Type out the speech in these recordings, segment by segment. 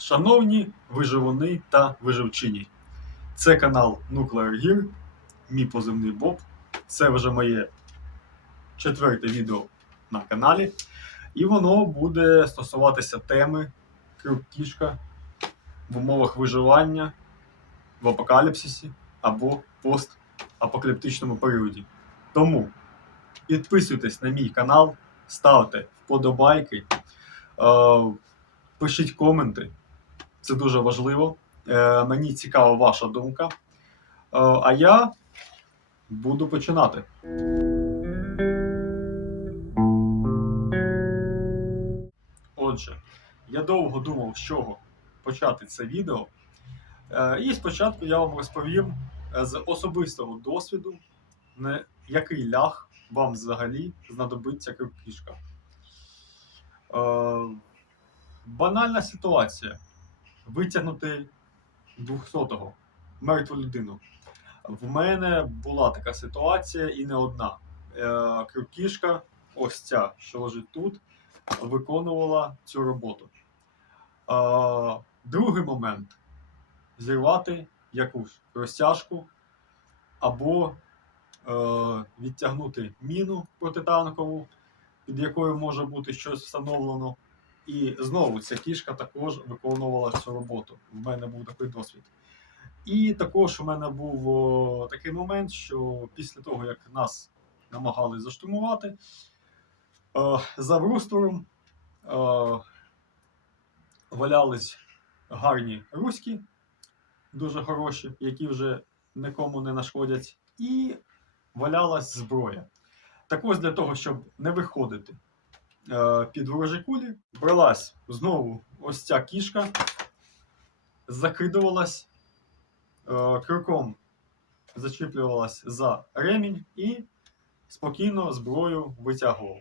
Шановні виживуни та виживчині, це канал Nuclear Gear, мій позивний Боб. Це вже моє четверте відео на каналі. І воно буде стосуватися теми кішка в умовах виживання в апокаліпсисі або постапокаліптичному періоді. Тому підписуйтесь на мій канал, ставте вподобайки, е, пишіть коменти. Це дуже важливо. Е, мені цікава ваша думка. Е, а я буду починати. Отже, я довго думав, з чого почати це відео. Е, І спочатку я вам розповім з особистого досвіду, який лях вам взагалі знадобиться кишка. Банальна ситуація. Витягнути 200-го мертву людину. В мене була така ситуація і не одна. Е, Крюкішка, ось ця, що лежить тут, виконувала цю роботу. Е, другий момент зірвати якусь розтяжку або е, відтягнути міну протитанкову, під якою може бути щось встановлено. І знову ця кішка також виконувала цю роботу. В мене був такий досвід. І також у мене був о, такий момент, що після того, як нас намагались заштурмувати, е, за бруствором е, валялись гарні руські, дуже хороші, які вже нікому не нашкодять, і валялась зброя. Так ось для того, щоб не виходити під ворожі кулі, бралась знову ось ця кішка, закидувалась е, крюком, зачіплювалась за ремінь і спокійно зброю витягував.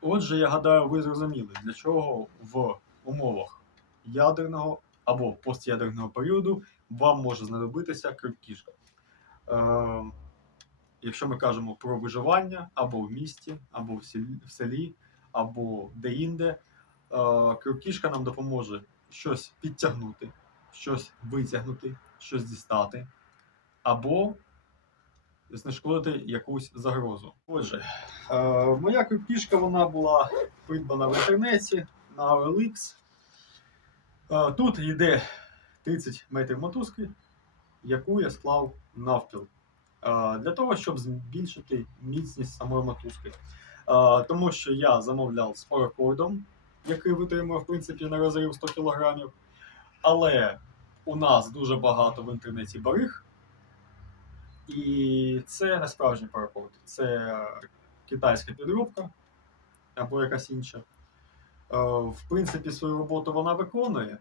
Отже, я гадаю, ви зрозуміли, для чого в умовах ядерного або постядерного періоду вам може знадобитися крюк-кішка. Е, якщо ми кажемо про виживання або в місті, або в селі, в селі або де-інде, е, крюк-кішка нам допоможе щось підтягнути, щось витягнути, щось дістати, або знешкодити якусь загрозу. Отже, е, моя крюк-кішка вона була придбана в інтернеті на OLX. Е, Тут йде 30 метрів мотузки, яку я склав навпіл. Для того, щоб збільшити міцність самої мотузки. Е, Тому що я замовляв з паракордом, який витримує, в принципі, на розрив 100 кг. Але у нас дуже багато в інтернеті бариг. І це не справжній паракорд, це китайська підробка або якась інша. Е, В принципі, свою роботу вона виконує,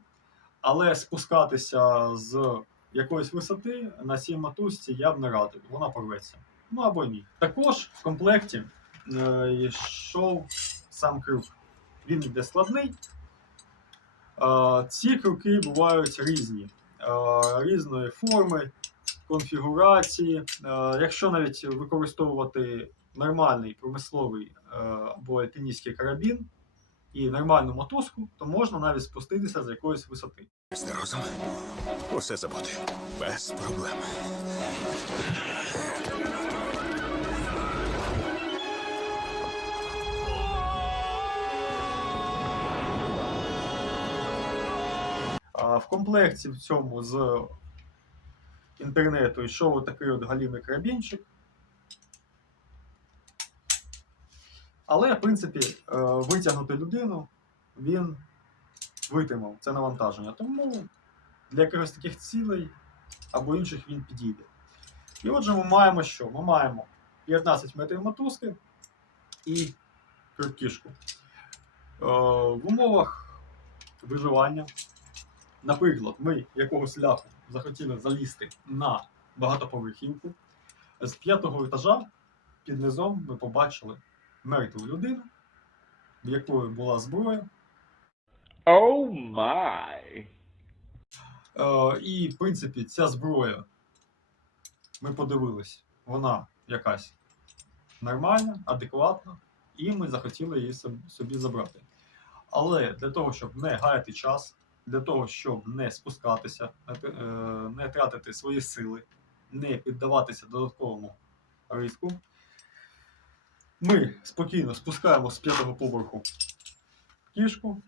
але спускатися з якоїсь висоти на цій мотузці я б не радив, вона порветься. Ну або ні. Також в комплекті йшов сам крюк. Він йде складний. Е, Ці крюки бувають різні, е, різної форми, конфігурації. Е, Якщо навіть використовувати нормальний промисловий е, або альпіністський карабін і нормальну мотузку, то можна навіть спуститися з якоїсь висоти. З. Усе забути. Без проблем. В комплекті в цьому з інтернету йшов такий от галімий карабінчик. Але, в принципі, е, витягнути людину він витримав це навантаження. Тому для якихось таких цілей або інших він підійде. І отже, ми маємо що? Ми маємо 15 метрів мотузки і кишку. Е, В умовах виживання Наприклад, ми якогось ляху захотіли залізти на багатоповерхівку. З п'ятого етажа під низом ми побачили мертву людину, в якої була зброя. Oh my. Е, і, в принципі, ця зброя, ми подивились, вона якась нормальна, адекватна, і ми захотіли її собі забрати. Але для того, щоб не гаяти час, для того, щоб не спускатися, не тр- е, не тратити свої сили, не піддаватися додатковому риску. Ми спокійно спускаємо з п'ятого поверху кішку.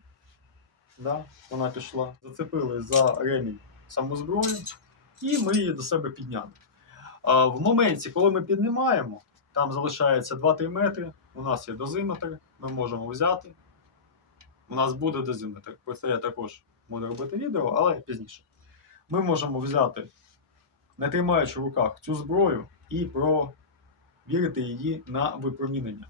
Да, вона пішла. Зацепили за ремінь саму зброю, і ми її до себе підняли. А в моменті, коли ми піднімаємо, там залишається 2-3 метри, у нас є дозиметр, ми можемо взяти. У нас буде дозиметр. Про це я також буду робити відео, але пізніше. Ми можемо взяти, не тримаючи в руках цю зброю, і провірити її на випромінення.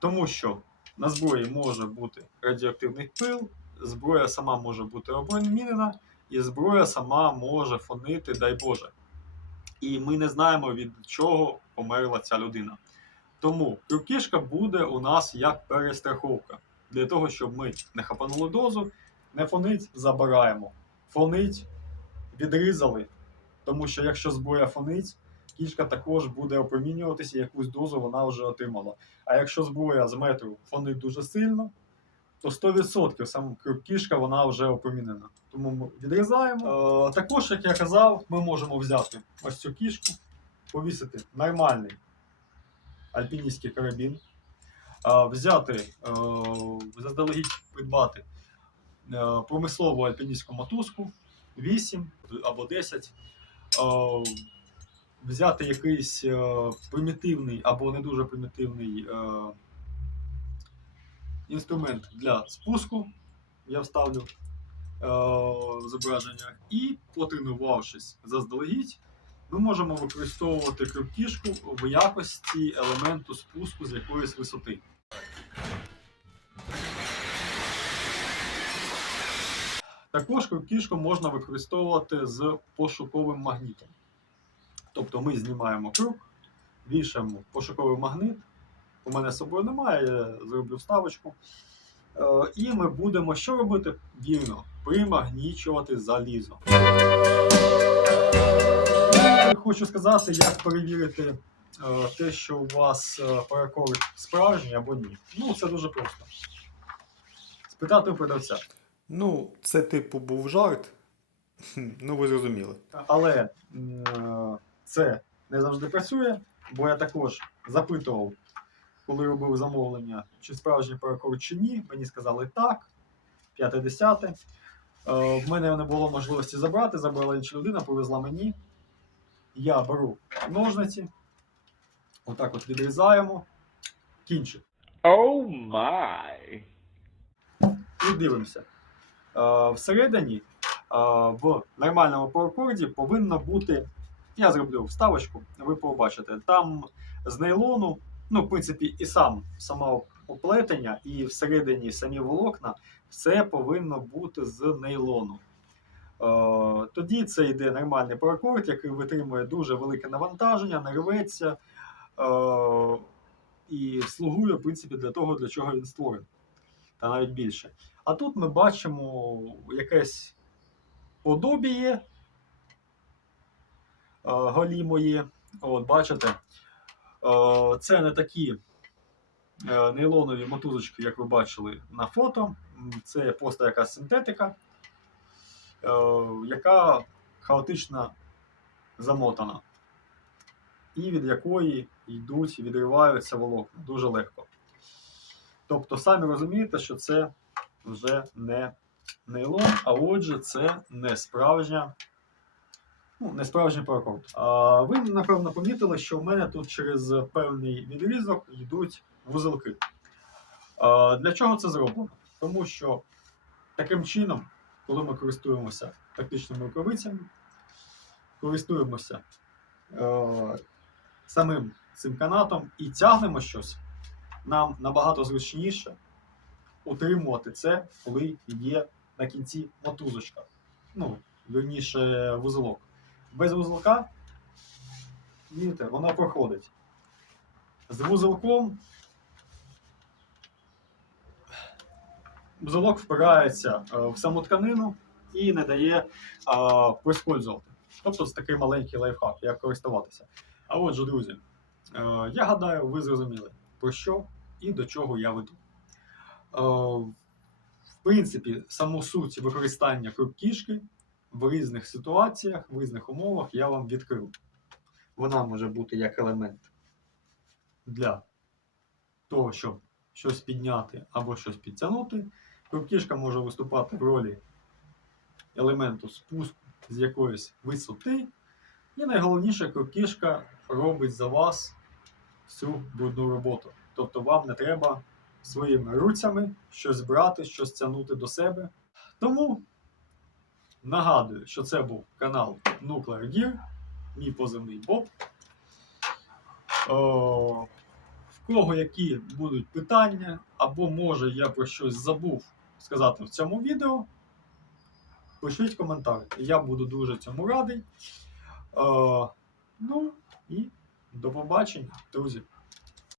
Тому що на зброї може бути радіоактивний пил, зброя сама може бути обмінена, і зброя сама може фонити, дай Боже. І ми не знаємо, від чого померла ця людина. Тому крюкішка буде у нас як перестраховка. Для того, щоб ми не хапанули дозу, не фонить, забираємо. Фонить, відрізали. Тому що якщо зброя фонить, кішка також буде опромінюватися, якусь дозу вона вже отримала. А якщо зброя з метру фонить дуже сильно, то 100% сам кішка вона вже опромінена. Тому ми відрізаємо. Е, також, як я казав, ми можемо взяти ось цю кішку, повісити нормальний альпіністський карабін, взяти, е, заздалегідь придбати е, промислову альпіністську мотузку 8 або 10. е, Взяти якийсь примітивний або не дуже примітивний інструмент для спуску. Я вставлю зображення. І потренувавшись заздалегідь, ми можемо використовувати крюкішку в якості елементу спуску з якоїсь висоти. Також крюкішку можна використовувати з пошуковим магнітом. Тобто ми знімаємо круг, вішаємо пошуковий магнит. У мене з собою немає, я зроблю вставочку. Е, І ми будемо що робити? Вірно, примагнічувати залізо. Хочу сказати, як перевірити е, те, що у вас е, перекор справжній або ні. Ну, це дуже просто. Спитати у продавця. Ну, це типу був жарт. Ну, ви зрозуміли. Але е, це не завжди працює, бо я також запитував, коли робив замовлення, чи справжній перекор чи ні. Мені сказали так, 50 Е, В мене не було можливості забрати, забрала інша людина, повезла мені. Я беру ножниці, отак от відрізаємо кінчик. Oh my. і дивимося. Е, всередині е, в нормальному паркорді повинно бути. Я зроблю вставочку, ви побачите. Там з нейлону, ну, в принципі, і сам саме оплетення, і всередині самі волокна, все повинно бути з нейлону. Е, тоді це йде нормальний паракорд, який витримує дуже велике навантаження, не рветься е, і слугує, в принципі, для того, для чого він створений. Та навіть більше. А тут ми бачимо якесь подобіє е, голімої. От, бачите, це не такі нейлонові мотузочки, як ви бачили на фото. Це просто якась синтетика, яка хаотично замотана, і від якої йдуть, відриваються волокна дуже легко. Тобто, самі розумієте, що це вже не нейлон, а отже, це не справжня. Ну, не справжній паракорд. А ви, напевно, помітили, що в мене тут через певний відрізок йдуть вузелки. А, для чого це зроблено? Тому що таким чином, коли ми користуємося тактичними рукавицями, користуємося е, самим цим канатом і тягнемо щось, нам набагато зручніше утримувати це, коли є на кінці мотузочка. Ну, вірніше, вузелок. Без вузелка, видите, воно проходить. З вузелком вузелок впирається е, в саму тканину і не дає е, проскользувати. Тобто це такий маленький лайфхак, як користуватися. А отже, друзі, е, я гадаю, ви зрозуміли, про що і до чого я веду. Е, в принципі, саму суть використання кругкішки в різних ситуаціях, в різних умовах я вам відкрив. Вона може бути як елемент для того, щоб щось підняти або щось підтягнути. Кругкішка може виступати в ролі елементу спуску з якоїсь висоти. І найголовніше, кругкішка робить за вас всю брудну роботу. Тобто вам не треба своїми руцями щось брати, щось тягнути до себе. Тому нагадую, що це був канал Nuclear Gear, мій позивний Боб. О, в кого які будуть питання, або може я про щось забув сказати в цьому відео, пишіть коментар. Я буду дуже цьому радий. Е, ну і до побачення, друзі.